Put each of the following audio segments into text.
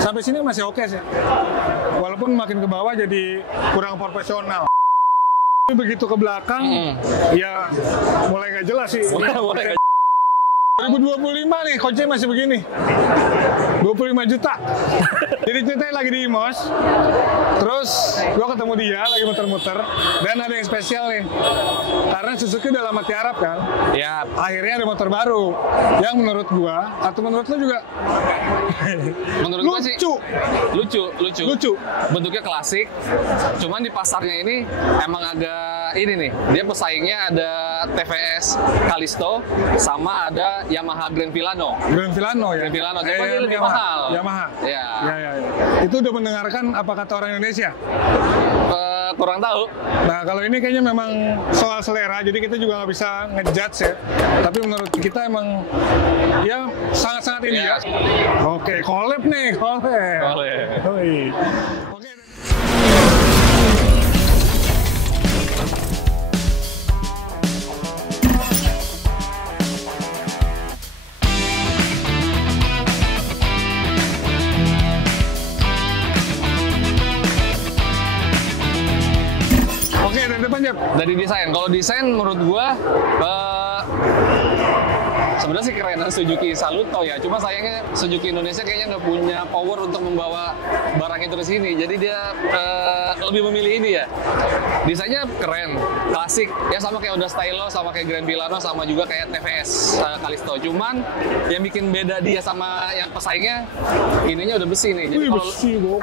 Sampai sini masih oke sih. Walaupun makin ke bawah jadi kurang profesional. Begitu ke belakang, ya mulai nggak jelas sih. Mulai 2025 nih, kunci masih begini. 25 juta. Jadi ceritanya lagi di Imos. Terus gua ketemu dia lagi muter-muter. Dan ada yang spesial nih. Karena Suzuki udah lama tiarap kan. Ya. Akhirnya ada motor baru. Yang menurut gua, atau menurut lu juga Menurut gua sih lucu. Bentuknya klasik. Cuman di pasarnya ini emang agak ini nih. Dia pesaingnya ada TVS Callisto sama ada Yamaha Grand Villano. Grand Villano ya? Grand Villano, tapi dia lebih mahal. Yamaha? Ya. Ya. Itu udah mendengarkan apa kata orang Indonesia? Kurang tahu. Nah, kalau ini kayaknya memang soal selera, jadi kita juga nggak bisa ngejudge ya. Tapi menurut kita emang ya sangat-sangat ini ya. Oke, collab nih, collab. Oke. Dari desain, kalau desain menurut gua sebenarnya sih kerenan Suzuki Saluto ya. Cuma sayangnya Suzuki Indonesia kayaknya nggak punya power untuk membawa barang itu ke sini. Jadi dia lebih memilih ini ya. Desainnya keren, klasik. Ya sama kayak Honda Stylo, sama kayak Grand Villano, sama juga kayak TVS Callisto. Cuman yang bikin beda dia sama yang pesaingnya, ininya udah besi nih. Jadi kalau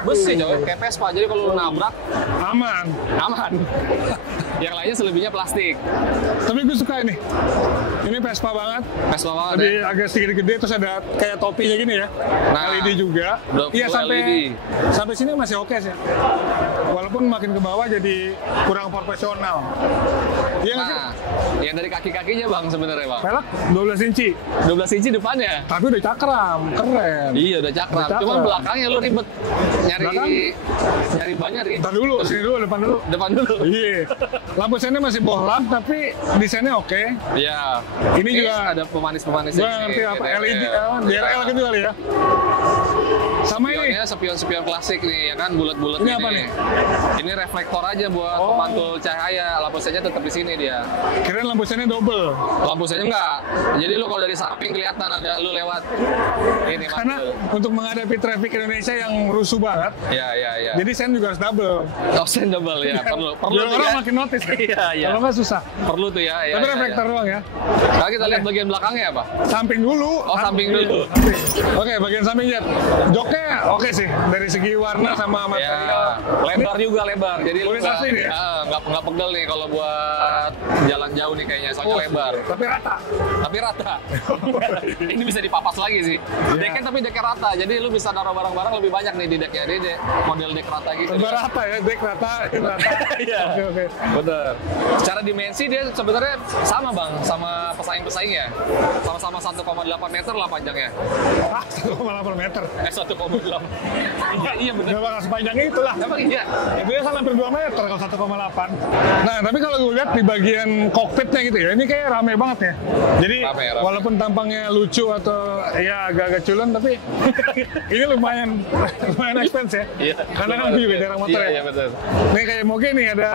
besi coy, kayak Vespa. Jadi kalau nabrak aman. Yang lainnya selebihnya plastik. Tapi gue suka ini. Ini Vespa banget. Tapi agak sedikit gede, terus ada kayak topinya gini ya. LED juga. Iya, sampai sini masih oke sih. Walaupun makin ke bawah jadi kurang profesional. Iya nggak sih? Yang dari kaki-kakinya bang sebenarnya bang. Pelek 12 inci. 12 inci depannya. Tapi udah cakram, keren. Iya udah cakram. Cuman belakangnya lu ribet. Nyari banyak. Ntar dulu, sini dulu, depan dulu. Iya. Lampu sennya masih bohlam, tapi desainnya oke. Iya. Ini juga ada pemanis-pemanis. Gue ngerti apa LED, DRL gitu kali ya. Sama ini. Spion klasik nih, ya kan, bulat-bulat ini. Ini apa nih? Ini reflektor aja buat pemantul cahaya. Lampu sennya tetap di sini dia. Kirain lampu sennya double. Lampu sennya enggak. Jadi lu kalau dari samping kelihatan ada lu lewat. Ini karena untuk menghadapi traffic Indonesia yang rusuh banget. Iya. Jadi sen juga harus double. Oh, sen double ya. Perlu biar orang makin notice kan. Iya. Kalau nggak susah. Perlu tuh ya. Tapi reflektor doang ya. Sekarang kita lihat bagian belakangnya apa? Samping dulu. Oh, samping dulu. Oke, bagian samping Jet. Joknya oke sih dari segi warna sama material. Lebar juga lebar. Jadi lu nggak pegel nih kalau buat jalan jauh nih kayaknya. Soalnya lebar. Tapi rata. Ini bisa dipapas lagi sih. Deknya tapi deknya rata. Jadi lu bisa naruh barang-barang lebih banyak nih di deknya. Ini model dek rata gitu. Rata ya, dek rata. Iya. Oke. Bener. Secara dimensi dia sebenarnya sama bang, sama pesaing-pesaingnya. Sama-sama 1,8 meter lah panjangnya. 1,8 meter? 1,8. Iya bener. Gak bakal sepanjang itu lah. Emang iya? Itu ya sampai 2 meter kalau 1,8. Nah, tapi kalau gue lihat di bagian kokpitnya gitu ya, ini kayak rame banget ya. Jadi rame. Walaupun tampangnya lucu atau ya agak-agak culun, tapi ini lumayan expense ya. Iya. Karena kan juga jarang motor ya. Iya betul. Nih kayak Moge nih ada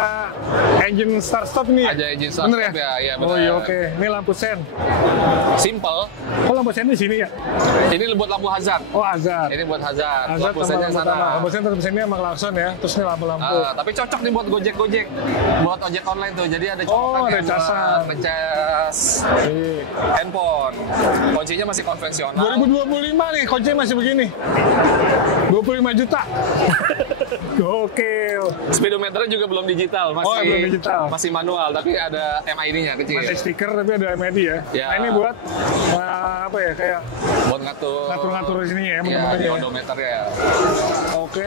engine start-stop nih. Ada engine start-stop ya. Iya benar. Oh iya oke. Ini lampu sen. Simple. Kok lampu sen di sini ya? Ini buat lampu hazard. Oh hazard. Ini buat hazard. Lampu sennya sana. Lampu sen tetap sini sama klakson ya. Terus ini lampu-lampu. Tapi cocok nih buat gojek. Buat ojek online tuh. Jadi ada colokan ada casan. Ngecas handphone. Kuncinya masih konvensional. 2025 nih kuncinya masih begini. 25 juta. Gokil. Speedometernya juga belum digital, belum digital. Masih manual, tapi ada MID-nya kecil. Masih stiker tapi ada MID ya. Nah ini buat apa ya kayak buat ngatur di sini ya. Iya, di odometer ya. Oke.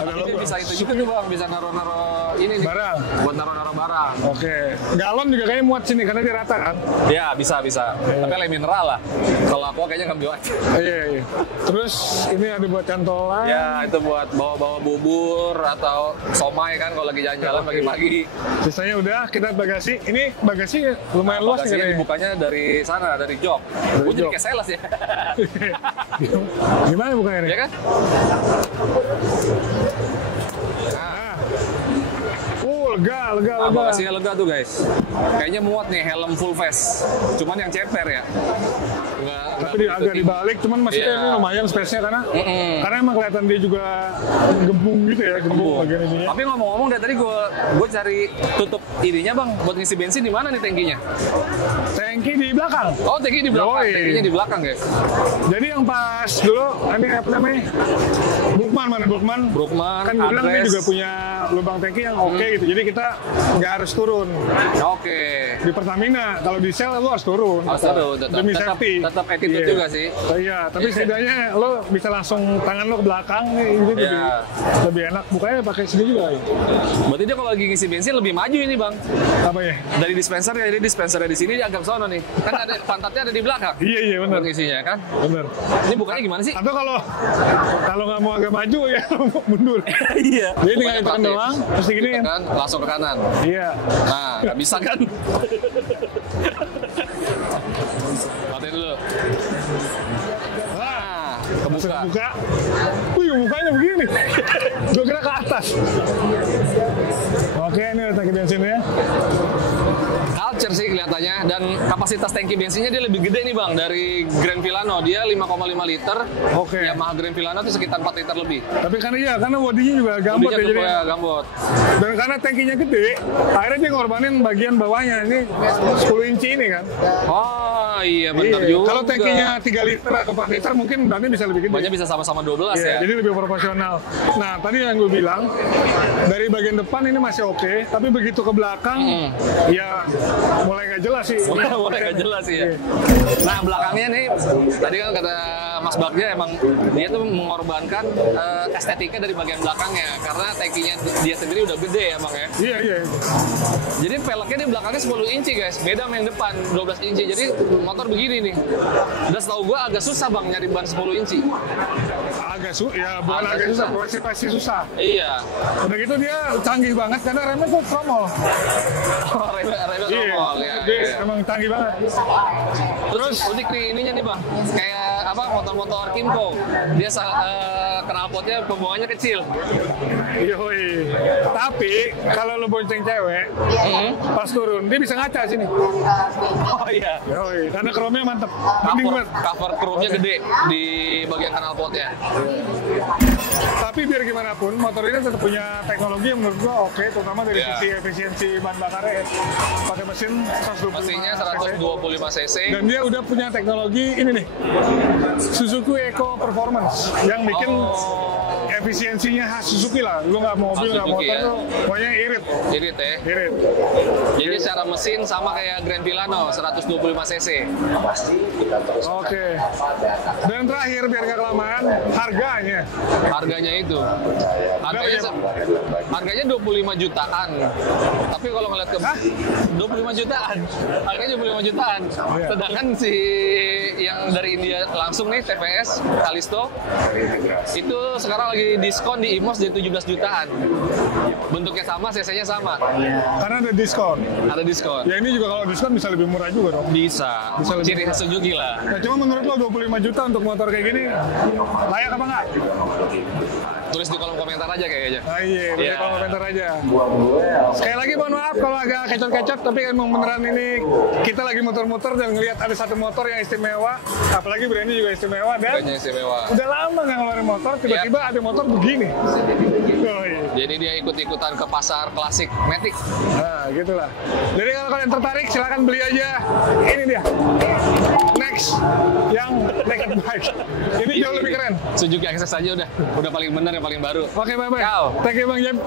Ada logo. bisa itu juga tuh bang, bisa naro-naro ini nih. Barang? Buat naro-naro barang. Oke. Galon juga kayaknya muat sini karena dia rata kan? Ya bisa. Tapi le mineral lah. Kalau aku kayaknya nggak muat. Iya. Terus ini ada buat cantolan. Ya itu buat bawa-bawa bubur atau somai kan kalau lagi jalan-jalan pagi-pagi. Sisanya udah, kita bagasi. Ini bagasi lumayan luas nih Bagasinya kayaknya. dibukanya dari sana, dari jok. Gue jadi kayak sales ya. Gimana bukanya nih? Ya kan? Lega. Bagasinya lega tuh guys. Kayaknya muat nih helm full face. Cuman yang ceper ya. Tapi dia agak dibalik, cuman masih ini lumayan space-nya karena emang kelihatan dia juga gembung gitu ya, gembung bagian ininya. Tapi ngomong-ngomong dari tadi gue cari tutup ininya bang, buat ngisi bensin di mana nih tangkinya? Tangki di belakang. Oh, tangki di belakang. Yoi. Tangkinya di belakang guys. Jadi yang pas dulu, ini apa namanya? Brookman. Kan gue bilang dia juga punya lubang tangki yang oke gitu. Jadi kita nggak harus turun. Oke. Di Pertamina, kalau di Shell lo harus turun. Demi safety. Tetap attitude juga sih. Iya, tapi setidaknya lo bisa langsung tangan lo ke belakang gitu lebih enak. Bukanya pakai sini juga. Berarti dia kalau lagi ngisi bensin lebih maju ini bang. Apa ya? Dari dispenser ya, jadi dispensernya di sini dia agak sono nih. Kan ada pantatnya ada di belakang. Iya benar. Ngisinya kan. Benar. Ini bukanya gimana sih? Atau kalau nggak mau agak maju ya mundur. Iya. Jadi tinggal ditekan doang, terus digini kan langsung ke kanan. Iya. Nah, nggak bisa kan? Matiin dulu. Nah, kebuka. Wih, mukanya begini. Gue kira ke atas. Oke, ini udah tangki bensinnya. Culture sih kelihatannya, dan kapasitas tangki bensinnya dia lebih gede nih bang dari Grand Filano. Dia 5,5 liter. Oke. Yamaha Grand Filano itu sekitar 4 liter lebih. Tapi karena bodinya juga gambot ya jadi. Gambot. Dan karena tangkinya gede, akhirnya dia ngorbanin bagian bawahnya. Ini 10 inci ini kan. Oh iya benar juga. Kalau tangkinya 3 liter atau 4 liter mungkin bannya bisa lebih gede. Bannya bisa sama-sama 12 ya. Jadi lebih proporsional. Nah tadi yang gue bilang, dari bagian depan ini masih oke, tapi begitu ke belakang, ya mulai nggak jelas sih. Mulai nggak jelas sih ya. Nah belakangnya nih, tadi kan kata Mas Bagja emang dia tuh mengorbankan estetika dari bagian belakangnya karena tangkinya dia sendiri udah gede ya bang ya. Iya. Jadi peleknya di belakangnya 10 inci guys, beda sama yang depan 12 inci. Jadi motor begini nih. Dan setahu gue agak susah bang nyari ban 10 inci. Bukan agak susah, pasti susah. Iya. Udah gitu dia canggih banget karena remnya tuh tromol. Oh, remnya tromol ya. Dia emang canggih banget. Terus unik nih ininya nih bang, kayak apa motor-motor Kimco. Dia knalpotnya pembuangannya kecil. Yoi. Tapi kalau lo bonceng cewek, pas turun dia bisa ngaca sini. Oh iya. Yoi. Karena chrome-nya mantep. Cover chrome-nya gede di bagian knalpotnya. Tapi biar gimana pun, motor ini tetap punya teknologi yang menurut gua oke, terutama dari sisi efisiensi bahan bakarnya ya. Pakai mesin 125 mesinnya 125 cc. Dan dia udah punya teknologi ini nih, Suzuki Eco Performance, yang bikin efisiensinya khas Suzuki lah. Lu nggak mobil, nggak motor ya. tuh, pokoknya irit. Irit ya? Irit. Jadi secara mesin sama kayak Grand Filano, 125 cc. Oke. Dan terakhir, biar nggak kelamaan, harganya. Harganya itu. Harganya 25 jutaan. Tapi kalau ngeliat ke 25 jutaan. Harganya 25 jutaan. Sedangkan si yang dari India langsung nih, TVS, Kalisto, itu sekarang lagi diskon di IMOS jadi 17 jutaan. Bentuknya sama, CC-nya sama. Karena ada diskon. Ada diskon. Ya ini juga kalau diskon bisa lebih murah juga dong. Bisa ciri khas Suzuki lah. Nah, cuma menurut lo 25 juta untuk motor kayak gini layak apa enggak? Tulis di kolom komentar aja kayaknya. Iya, di kolom komentar aja. Sekali lagi mohon maaf kalau agak kecot-kecot, tapi emang beneran ini kita lagi muter-muter dan ngelihat ada satu motor yang istimewa, apalagi brandnya juga istimewa dan udah lama nggak ngeluarin motor, tiba-tiba ada motor begini. Oh, iya. Jadi dia ikut-ikutan ke pasar klasik Matic. Nah, gitulah. Jadi kalau kalian tertarik silakan beli aja. Ini dia. Next yang naked bike. Ini jauh lebih keren. Suzuki Access aja udah paling bener, yang paling baru. Oke, bye-bye. Ciao. Thank you Bang Jem.